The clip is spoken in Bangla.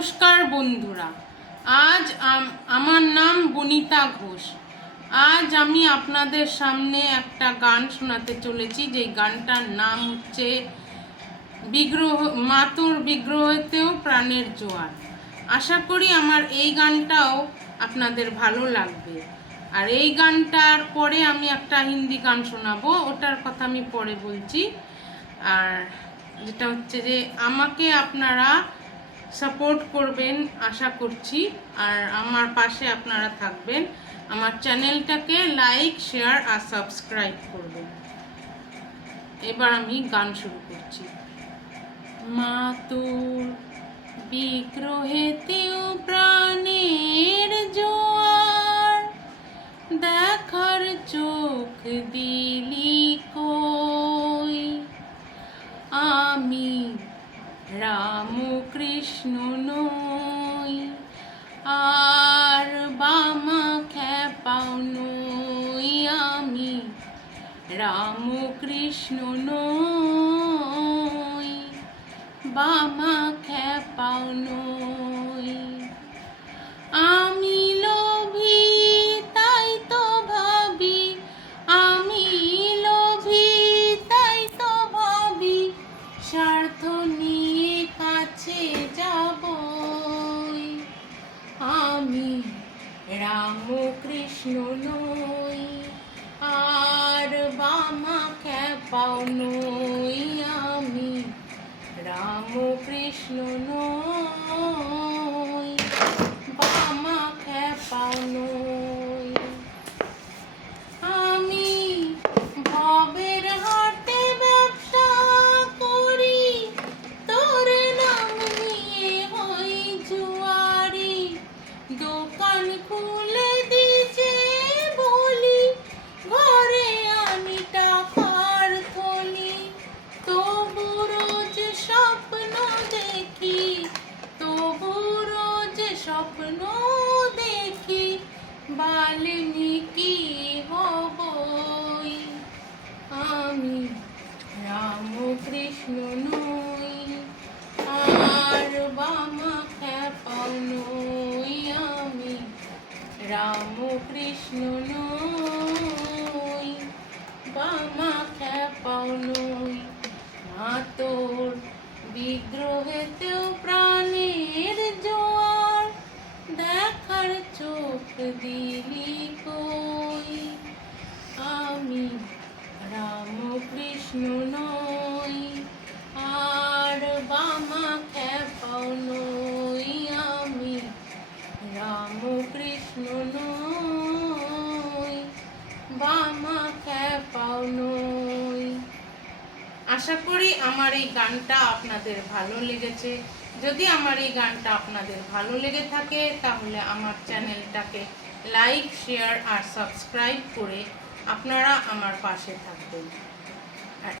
নমস্কার বন্ধুরা, আজ আমার নাম বনিতা ঘোষ। আজ আমি আপনাদের সামনে একটা গান শোনাতে চলেছি, যেই গানটার নাম হচ্ছে মাতুর বিগ্রহেতেও প্রাণের জোয়ার। আশা করি আমার এই গানটাও আপনাদের ভালো লাগবে। আর এই গানটার পরে আমি একটা হিন্দি গান শোনাবো, ওটার কথা আমি পরে বলছি। আর যেটা হচ্ছে যে আমাকে আপনারা সাপোর্ট করবেন আশা করছি, আর আমার পাশে আপনারা থাকবেন। আমার চ্যানেলটাকে লাইক, শেয়ার আর সাবস্ক্রাইব করবেন। এবার আমি গান শুরু করছি। মাতুর বিগ্রহেতেও প্রাণের জোয়ার, দেখার চোখ দিলি কই। আমি রামকৃষ্ণ নই, আর বামা খ্যাপাও নই। আমি রামকৃষ্ণ নই, বামা খ্যাপাও নই। আমি লোভী তাই তো ভাবি, আমি লোভী তাই তো ভাবি, স্বার্থ নিয়ে কাছে যাব। আমি রামকৃষ্ণ নই, আর বামা খ্যাপাও নই। আমি রামকৃষ্ণ নই, বামা খ্যাপাও নই। আমি ভবের হাটে ব্যবসা করি, তোর নাম নিয়ে হই জুয়ারি। দোকান খুলে দিছে বলি, ঘরে আনি টাকার থলি। তবু রোজ স্বপ্ন দেখি, তবু রোজ স্বপ্ন দেখি, বাল্মীকি হবই। আমি রামকৃষ্ণ নই, আর বামা খ্যাপাও নই। আমি রামকৃষ্ণ নই, বামা খ্যাপাও নই। মাতুর বিগ্রহেতেও প্রাণের জোয়ার, দেখার চোখ দিলি কই। আমি রামকৃষ্ণ নই, আর বামা খ্যাপাও নই। আমি রামকৃষ্ণ নই, বামা খ্যাপাও নই। আশা করি আমার এই গানটা আপনাদের ভালো লেগেছে। যদি আমার এই গানটা আপনাদের ভালো লেগে থাকে, তাহলে আমার চ্যানেলটাকে লাইক, শেয়ার আর সাবস্ক্রাইব করে আপনারা আমার পাশে থাকবেন।